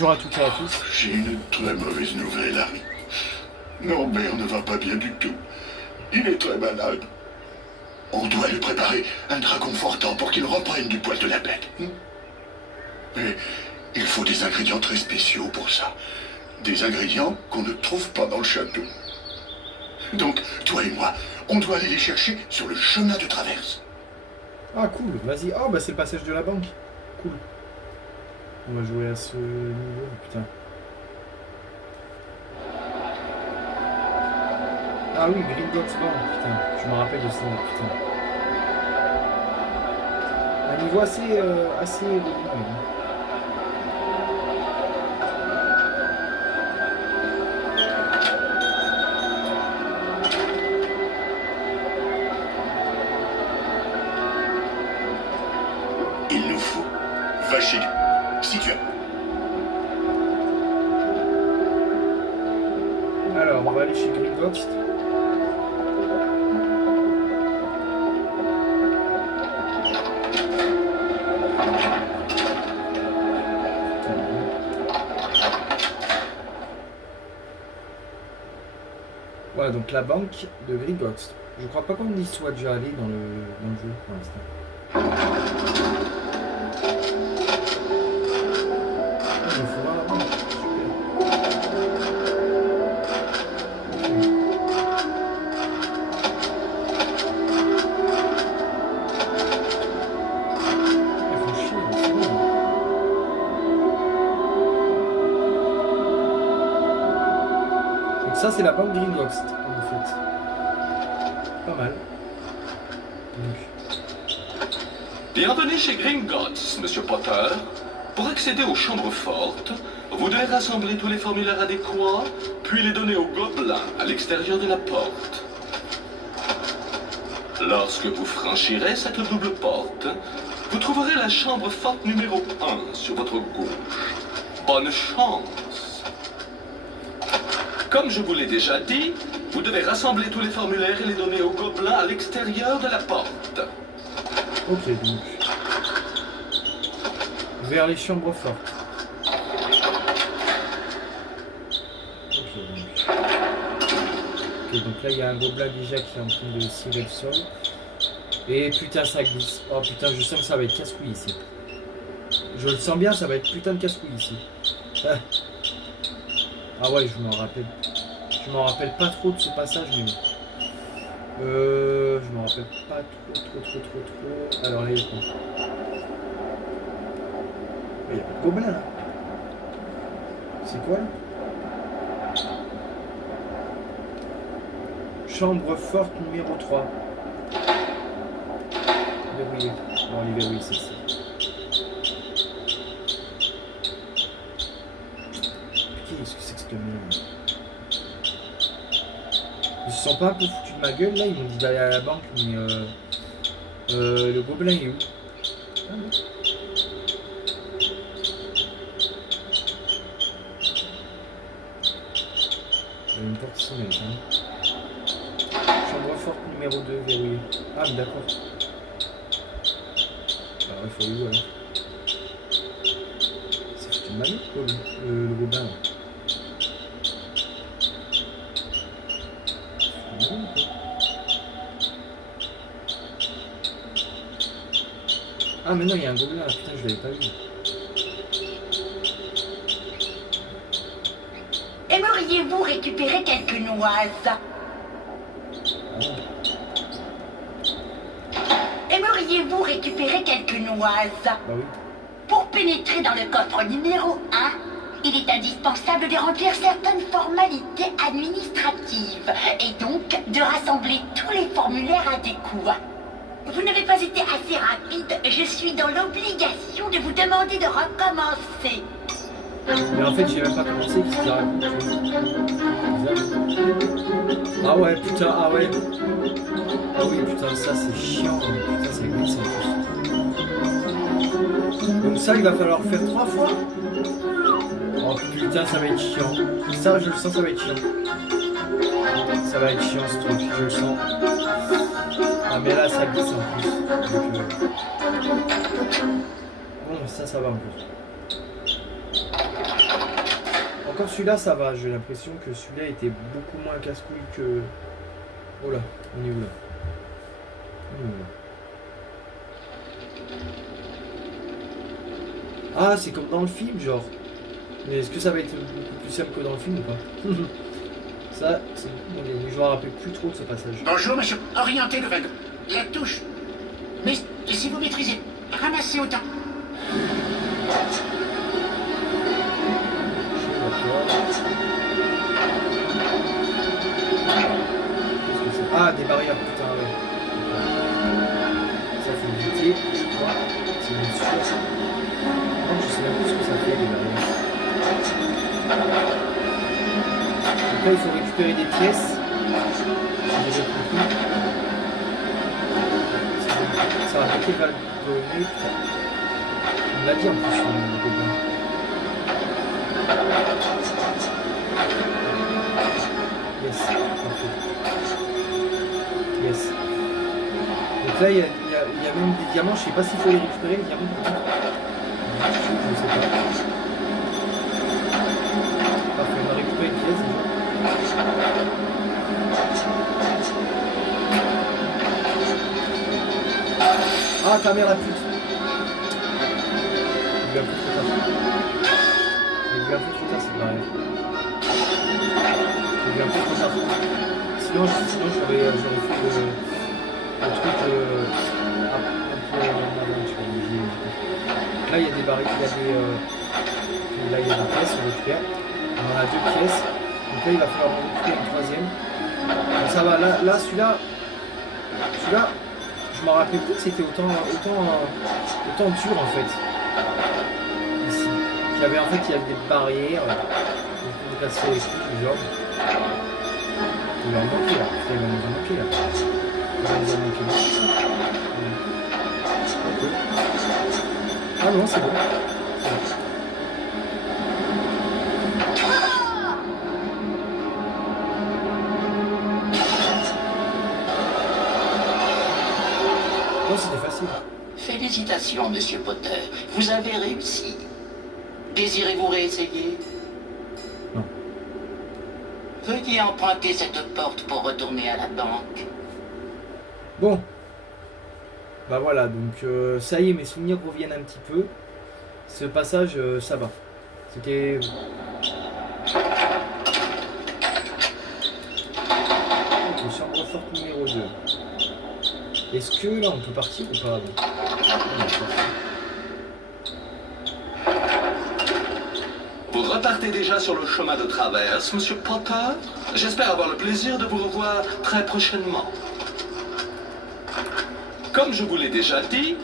Bonjour à toutes et à tous. J'ai une très mauvaise nouvelle, Harry. Norbert ne va pas bien du tout. Il est très malade. On doit lui préparer un drap confortant pour qu'il reprenne du poil de la bête. Mais il faut des ingrédients très spéciaux pour ça. Des ingrédients qu'on ne trouve pas dans le château. Donc, toi et moi, on doit aller les chercher sur le chemin de traverse. Ah cool, vas-y. Oh bah c'est le passage de la banque. Cool. On va jouer à ce niveau, putain. Ah oui, Gringotts Bank, putain. Je me rappelle de ça, putain. Un niveau assez volumineux. Il nous faut. Va chez lui. Si tu as. Alors, on va aller chez Gringotts. Voilà, donc la banque de Gringotts. Je crois pas qu'on y soit déjà allé dans le jeu pour l'instant. Il faut voir la banque. Ça, c'est la banque Gringotts, en fait. Pas mal. Donc. Bienvenue chez Gringotts, Monsieur Potter. Pour accéder aux chambres fortes, vous devez rassembler tous les formulaires adéquats, puis les donner aux gobelins à l'extérieur de la porte. Lorsque vous franchirez cette double porte, vous trouverez la chambre forte numéro 1 sur votre gauche. Bonne chance! Comme je vous l'ai déjà dit, vous devez rassembler tous les formulaires et les donner aux gobelins à l'extérieur de la porte. Ok, donc. Vers les chambres fortes. Ok, donc là, il y a un gobelin déjà qui est en train de cirer le sol. Et putain, ça glisse. Oh putain, je sens que ça va être casse-couille ici. Je le sens bien, ça va être putain de casse-couille ici. Ah ouais, je m'en rappelle. Je m'en rappelle pas trop de ce passage, mais je m'en rappelle pas trop. Alors là, il y a quoi? Il y a pas de gobelin là. C'est quoi là? Chambre forte numéro 3. Verrouillé. Bon, on est verrouillé, c'est ça. Qu'est-ce que c'est que cette merde? Ils se sont pas un peu foutus de ma gueule là, ils m'ont dit d'aller à la banque, mais le gobelin est où? Ah, non. Il y a une porte ici, mec. Chambre forte numéro 2 verrouillée. Ah, mais d'accord. Alors il faut aller où alors? C'est foutu de ma gueule quoi, le gobelin là. Ah mais non, il y a un gobelin, putain, je l'avais pas vu. Aimeriez-vous récupérer quelques noises? Ah. Aimeriez-vous récupérer quelques noises? Bah oui. Pour pénétrer dans le coffre numéro 1, il est indispensable de remplir certaines formalités administratives et donc de rassembler tous les formulaires adéquats. Vous n'avez pas été assez rapide, je suis dans l'obligation de vous demander de recommencer. Mais en fait, j'ai même pas commencé, qu'est-ce qu'il raconte? Ah ouais, putain, ah ouais. Ah oui, putain, ça c'est chiant, putain, ça glisse en plus. Donc ça, il va falloir faire 3 fois. Oh putain, ça va être chiant. Ça, je le sens, ça va être chiant. Ça va être chiant ce truc, je le sens. Ah mais là, ça glisse en plus. Donc, bon, ça va un peu. Encore celui-là, ça va. J'ai l'impression que celui-là était beaucoup moins casse-couille que... Oh là, on est où là? Ah, c'est comme dans le film, genre. Mais est-ce que ça va être beaucoup plus simple que dans le film ou pas? Ça, c'est beaucoup moins bien. Je me rappelle plus trop de ce passage. Bonjour, monsieur. Orientez le wagon. La touche. Mais si vous maîtrisez, ramassez autant. Ah, des barrières, putain, ouais. Ça fait éviter, je crois. C'est une source. Non, je sais même plus ce que ça fait, les barrières. Donc là, il faut récupérer des pièces. J'ai déjà compris. Ça va péter le nez, putain. On l'a dit en plus, le copain. Yes, parfait. Yes. Donc là, il y a même des diamants. Je sais pas s'il faut les récupérer, les diamants. Je sais pas. Parfait, on a récupéré une pièce déjà. Ah, ta mère la pute. Il lui a pris trop tard. Il lui a pris trop tard, c'est pareil. Il lui a pris trop tard. Sinon j'aurais fait le truc un peu là il y a des barils, là il y a des pièces, on récupère. On en a 2 pièces. Donc là il va falloir en récupérer une troisième. Donc ça va, là celui-là, je me rappelle plus que c'était autant dur en fait. Ici. Il y avait des barrières. Donc on casser les coups, genre. Il va en manquer là. Putain, il va nous en manquer là. Il va nous en manquer. Okay. Ah non, c'est bon. Oh, c'était facile. Félicitations, monsieur Potter. Vous avez réussi. Désirez-vous réessayer? Non. Veuillez emprunter cette porte pour retourner à la banque. Bon. Bah voilà, donc ça y est, mes souvenirs reviennent un petit peu. Ce passage, ça va. C'était... Ok, chambre forte numéro 2. Est-ce que là on peut partir ou pas? Vous repartez déjà sur le chemin de traverse, monsieur Potter. J'espère avoir le plaisir de vous revoir très prochainement. Comme je vous l'ai déjà dit,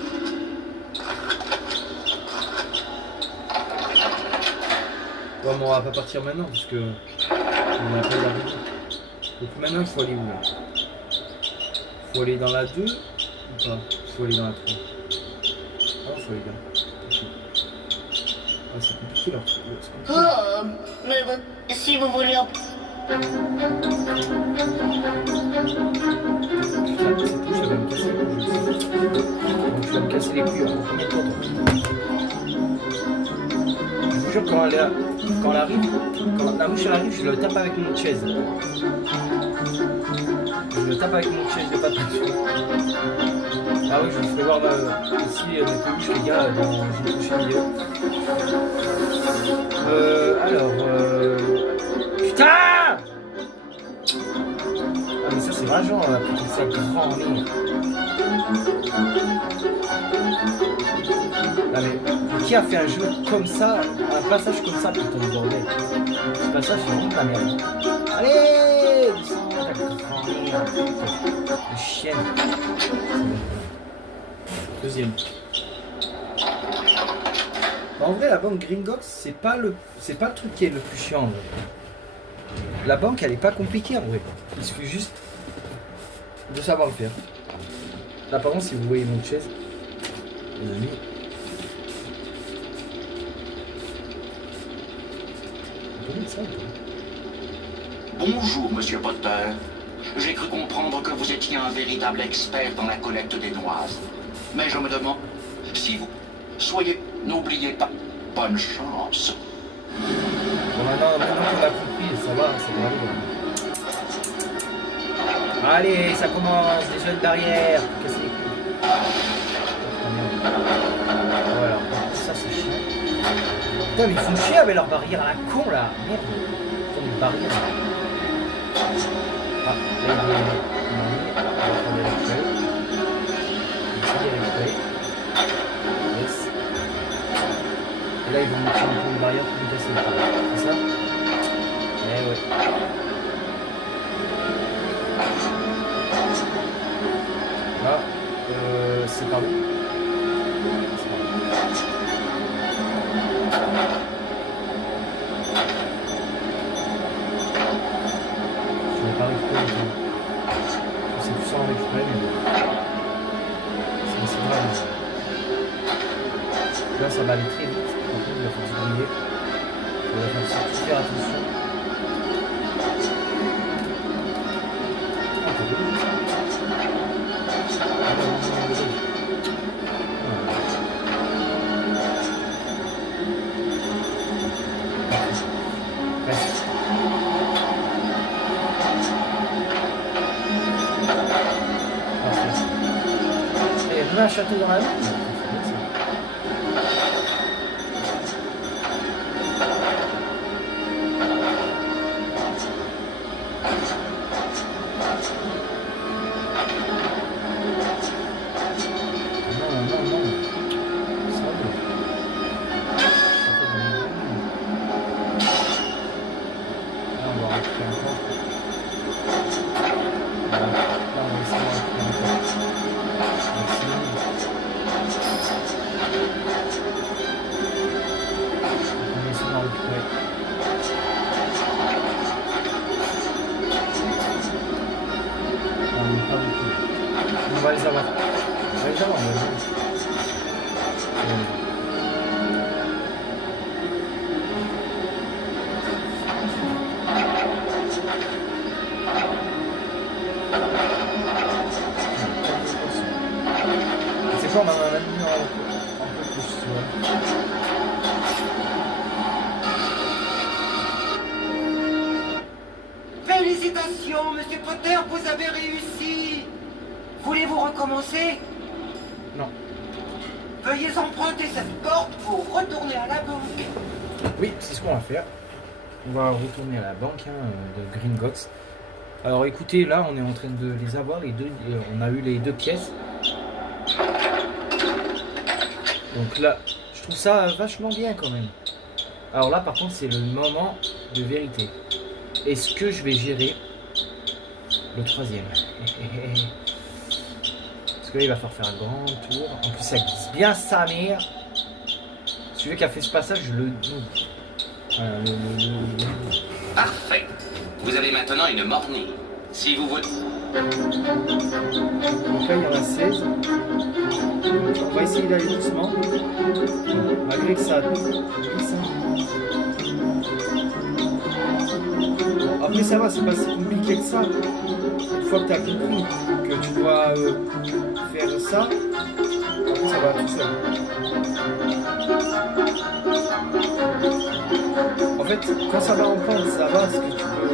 Ouais, mais on va pas partir maintenant parce que on n'a pas d'arrivée. Donc maintenant il faut aller où là? Faut aller dans la 2 ou pas? Faut aller dans la 3. Ah, faut aller là. Okay. Ah, c'est compliqué là. Oh, mais si vous voulez en... Putain, c'est tout, ça va me casser les couilles. Donc tu vas me casser les couilles en combien de temps? Je vous jure, quand elle arrive, quand la mouche elle arrive, je le tape avec mon chaise. Je le tape avec mon chaise de patate. Ah oui, je vous ferai voir ici les peluches, les gars, dans une prochaine vidéo. Putain! Ah mais ça c'est rageant, là, putain, c'est grand en ligne. Ah mais qui a fait un jeu comme ça, un passage comme ça, putain de bordel? Ce passage c'est vraiment de la merde. Allez, le chien. Deuxième. En vrai, la banque Gringotts, c'est pas le truc qui est le plus chiant. En vrai. La banque, elle est pas compliquée en vrai. Il suffit juste de savoir le faire. Là, par contre, si vous voyez mon chaise, les amis. On peut mettre ça, Bonjour, monsieur Potter. J'ai cru comprendre que vous étiez un véritable expert dans la collecte des noises. Mais je me demande, si vous... N'oubliez pas, bonne chance. On Maintenant qu'on a compris, ça va, c'est bravo. Allez, ça commence, des jeunes derrière. Casse les couilles. Voilà, ça c'est chiant. Putain, mais ils font chier avec leur barrière à la con là. Merde. Ils font des barrières. Ah, là il y a des... On va prendre l'électré. Ici, l'électré. Yes. Et là, ils vont mettre un peu une barrière pour nous casser le coup. C'est ça? Eh ouais. Là, c'est par où? C'est par où? Je vais pas récupérer le temps. Je sais plus ça en exprès, mais c'est vrai. Là, ça va aller très vite. Par contre, il va falloir se brouiller. Il va falloir faire attention. Ah, t'as vu? Ah, non, non, non, Reste. Parfait. Et on a un château dans la main. On va les avoir. On va les avoir, c'est quoi, on en a mis un peu plus, tu vois. Félicitations, Monsieur Potter, vous avez réussi. Voulez-vous recommencer? Non. Veuillez emprunter cette porte pour retourner à la banque. Oui, c'est ce qu'on va faire. On va retourner à la banque de Gringotts. Alors écoutez, là on est en train de les avoir, les deux, on a eu les deux pièces. Donc là, je trouve ça vachement bien quand même. Alors là par contre c'est le moment de vérité. Est-ce que je vais gérer le troisième? Parce que là il va falloir faire un grand tour. En plus ça glisse bien sa mère. Celui qui a fait ce passage, je le... Parfait. Vous avez maintenant une mornie. Si vous voulez... Donc là, il y en a 16. On va essayer d'aller doucement. Malgré que ça glisse. Bon, après, ça va, c'est pas si compliqué que ça. Une fois que tu as compris que tu dois faire ça, après, ça va tout seul. En fait, quand ça va en pente, ça va, ce que tu peux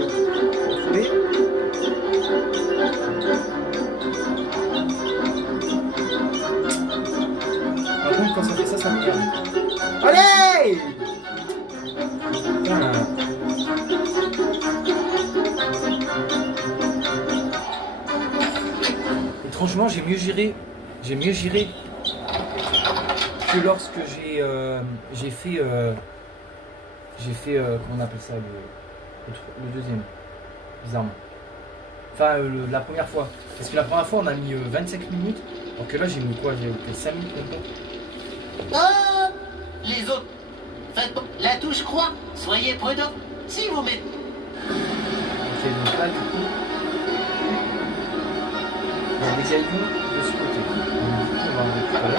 contrôler. Par contre, quand ça fait ça, ça me calme. Allez! Putain. Étrangement, j'ai mieux géré que lorsque j'ai fait comment on appelle ça, le deuxième, bizarrement. Enfin, la première fois. Parce que la première fois, on a mis 25 minutes. Alors que là, j'ai mis quoi? J'ai fait 5 minutes maintenant. Oh, les autres, faites la touche croix. Soyez prudents. Si vous mettez... Ok, donc là, du coup, il y a des cailloux de ce côté. Donc, du coup, on va en récupérer.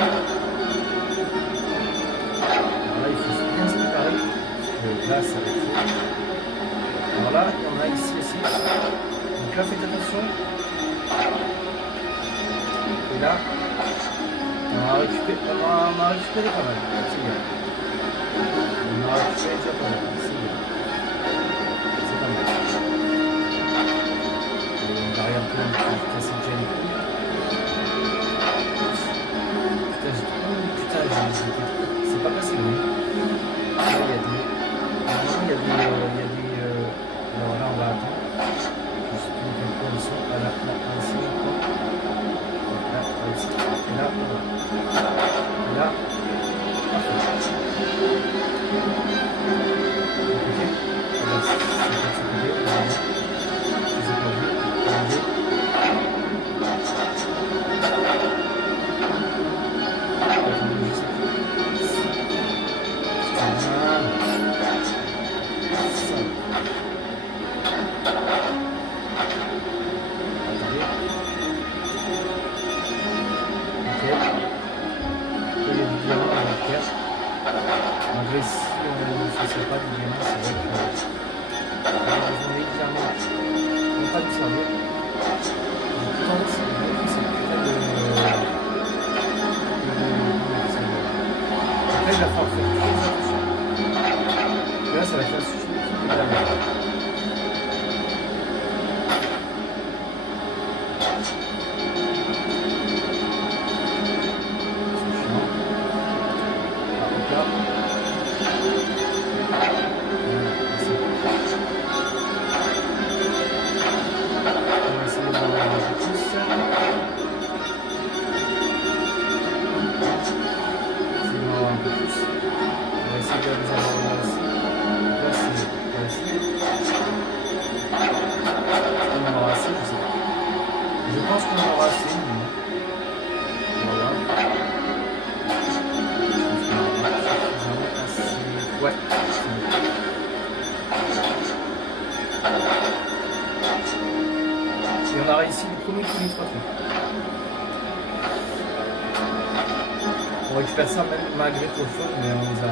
Alors là, il faut bien se préparer. Parce que là, ça va être... Alors là, il y en a ici aussi. Donc là, faites attention. Et là, on a récupéré pas mal. C'est bien. On a récupéré déjà pas mal. C'est bien. Malgré si on ne faisait pas du diamant, c'est vrai que ils ont légèrement pas dû servir. Je pense que c'est peut-être après, il va falloir faire très attention. Et là, ça va être la suite de la merde. On récupère ça même malgré tout le feu, mais on les a.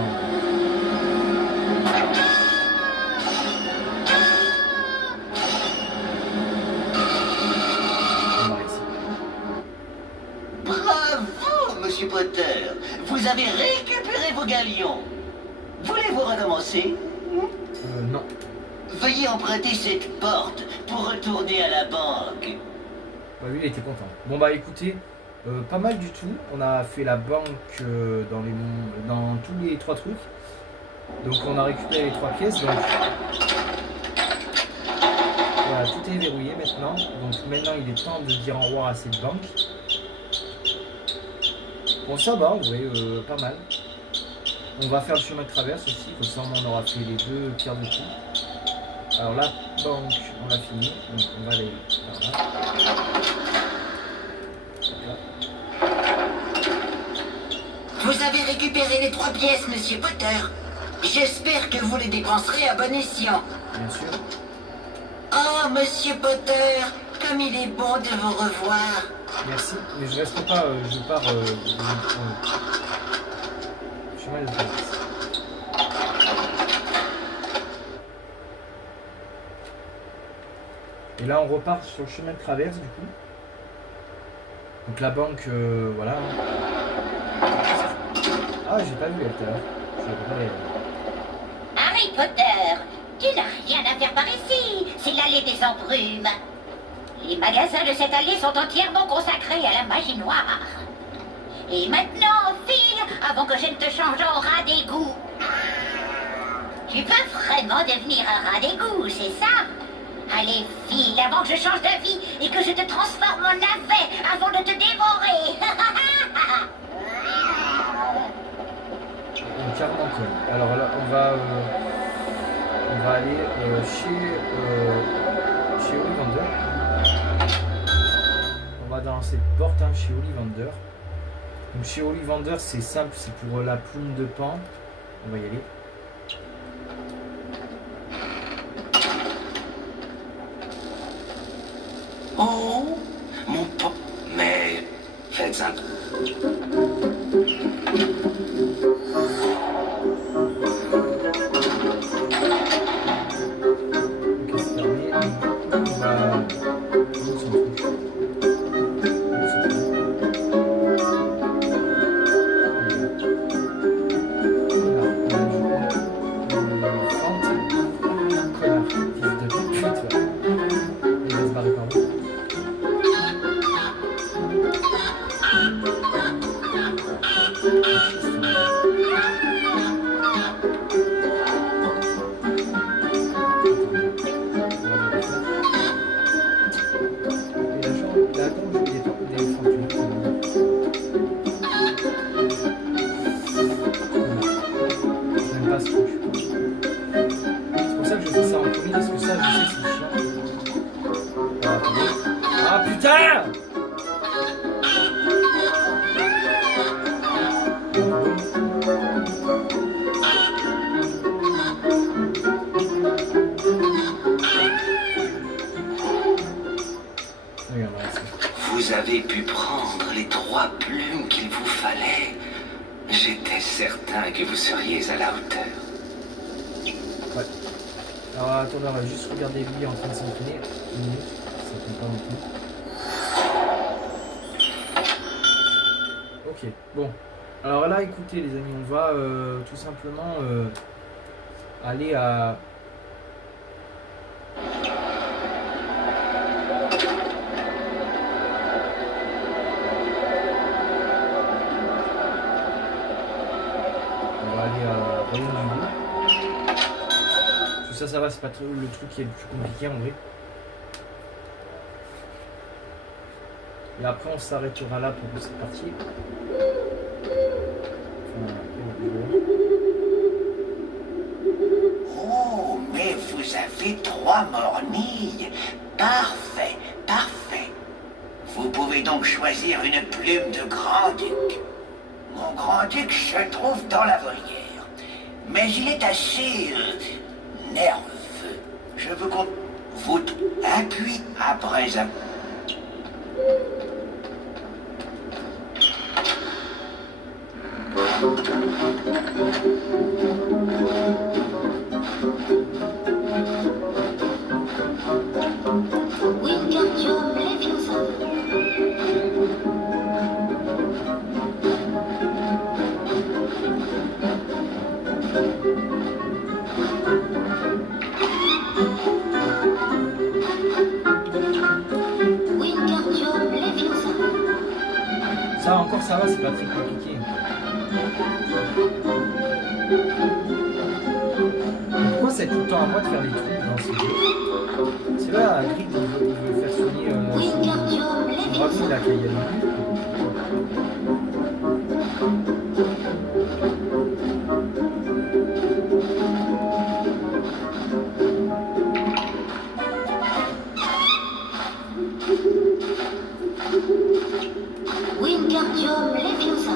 On a réussi. Bravo, Monsieur Potter. Vous avez récupéré vos galions. Voulez-vous recommencer? Non. Veuillez emprunter cette porte pour retourner à la banque. Bah, lui, il était content. Bon, bah écoutez, pas mal du tout. On a fait la banque dans tous les 3 trucs. Donc, on a récupéré les 3 pièces. Donc, voilà, tout est verrouillé maintenant. Donc, maintenant, il est temps de dire au revoir à cette banque. Bon, ça va, en vrai, pas mal. On va faire le chemin de traverse aussi. Comme ça, on aura fait les 2 pierres de coups. Alors la banque, on l'a fini, donc on va aller par là. Vous avez récupéré les 3 pièces, Monsieur Potter. J'espère que vous les dépenserez à bon escient. Bien sûr. Oh, Monsieur Potter, comme il est bon de vous revoir. Merci, mais je reste pas, je pars chemin de traverse. Et là, on repart sur le chemin de traverse, du coup. Donc la banque, voilà. Ah, j'ai pas vu elle tout à l'heure. Harry Potter, tu n'as rien à faire par ici. C'est l'allée des embrumes. Les magasins de cette allée sont entièrement consacrés à la magie noire. Et maintenant, file, avant que je ne te change en rat d'égout. Tu peux vraiment devenir un rat d'égout, c'est ça? Allez, file, avant que je change de vie et que je te transforme en navet avant de te dévorer. Carrément cool. Alors là, on va aller chez Ollivander. On va dans cette porte chez Ollivander. Donc chez Ollivander, c'est simple, c'est pour la plume de pan. On va y aller. Oh, mon pot. Mais faites un... Ok, c'est terminé. On va... avez pu prendre les 3 plumes qu'il vous fallait, j'étais certain que vous seriez à la hauteur. Ouais. Alors attends, on va juste regarder lui en train de s'entraîner. Une minute, ça ne pas non plus. Ok, bon. Alors là, écoutez les amis, on va tout simplement aller à... Royaume du Loup. Tout ça, ça va, c'est pas le truc qui est le plus compliqué en vrai. Et après, on s'arrêtera là pour cette partie. Oh, mais vous avez 3 mornilles. Parfait, parfait. Vous pouvez donc choisir une plume de grand-duc. Mon grand-duc se trouve dans la volière, mais il est assez nerveux. Je veux qu'on vous appuie après un... Wingardium Leviosa. Wingardium Leviosa. Ça encore, ça va, c'est pas très compliqué. Pourquoi c'est tout le temps à moi de faire des trucs dans ce jeu? C'est là, Grid, il veut faire soigner Wingardium son Leviosa. rami là, qu'il y a le Wingardium Leviosa.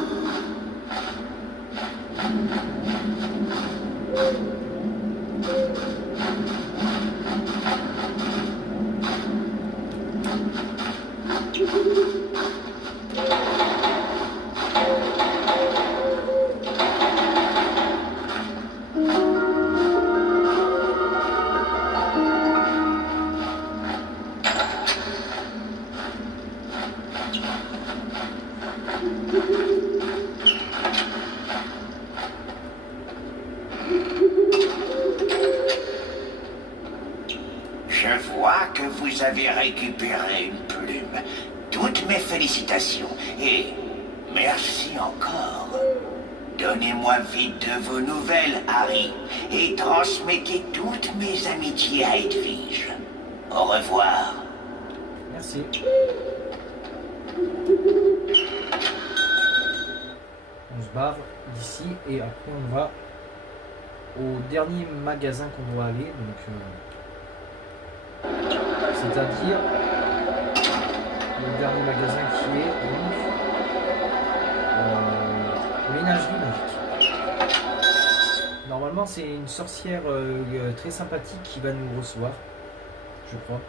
Je vois que vous avez récupéré une plume. Toutes mes félicitations et merci encore. Donnez-moi vite de vos nouvelles, Harry, et transmettez toutes mes amitiés à Edwige. Au revoir. Merci. On se barre d'ici et après on va au dernier magasin qu'on doit aller, donc c'est-à-dire le dernier magasin qui est donc ménagerie magique. Normalement c'est une sorcière très sympathique qui va nous recevoir, je crois.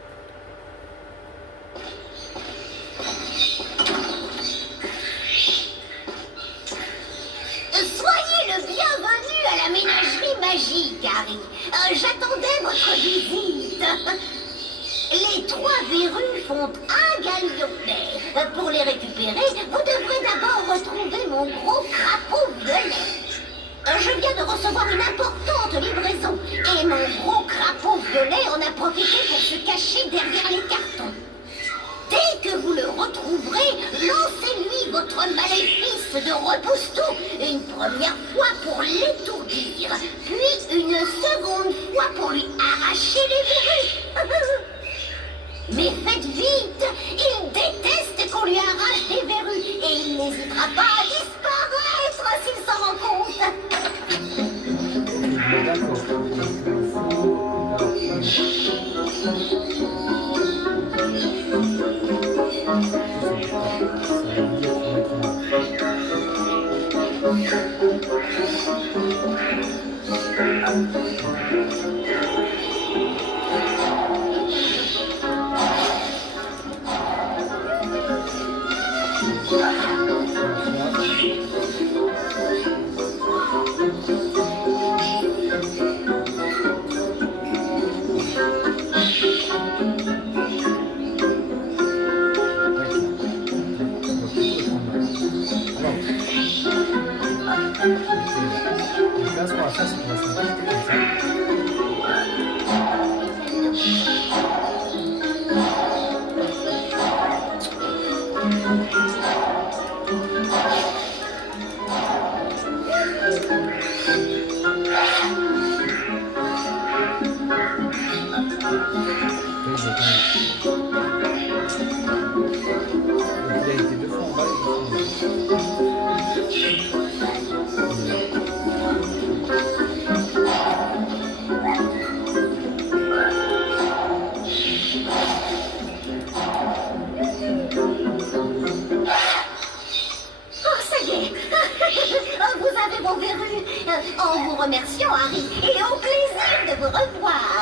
Soyez le bienvenu à la ménagerie magique, Harry. J'attendais votre visite. Les 3 verrues font 1 galion. Mais pour les récupérer, vous devrez d'abord retrouver mon gros crapaud violet. Je viens de recevoir une importante livraison. Et mon gros crapaud violet en a profité pour se cacher derrière les cartons. Dès que vous le retrouverez, lancez-lui votre maléfice de repousse-tout. Une première fois pour l'étourdir, puis une seconde fois pour lui arracher les verrues. Mais faites vite, il déteste qu'on lui arrache les verrues et il n'hésitera pas à disparaître s'il s'en rend compte. D'accord.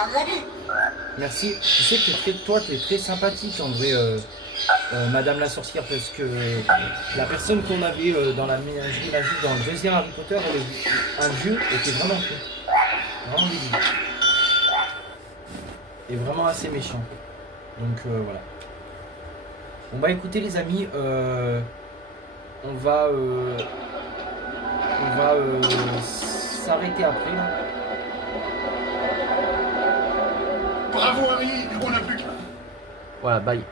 revoir. Merci. Tu sais que toi, t'es très sympathique en vrai, Madame la sorcière, parce que la personne qu'on avait dans la ménagerie magique dans le deuxième Harry Potter, un vieux, était vraiment cool. Vraiment visible. Et vraiment assez méchant. Donc voilà. Bon bah écoutez les amis, on va s'arrêter après là. Bravo Harry, on n'a plus qu'à... Voilà, bye.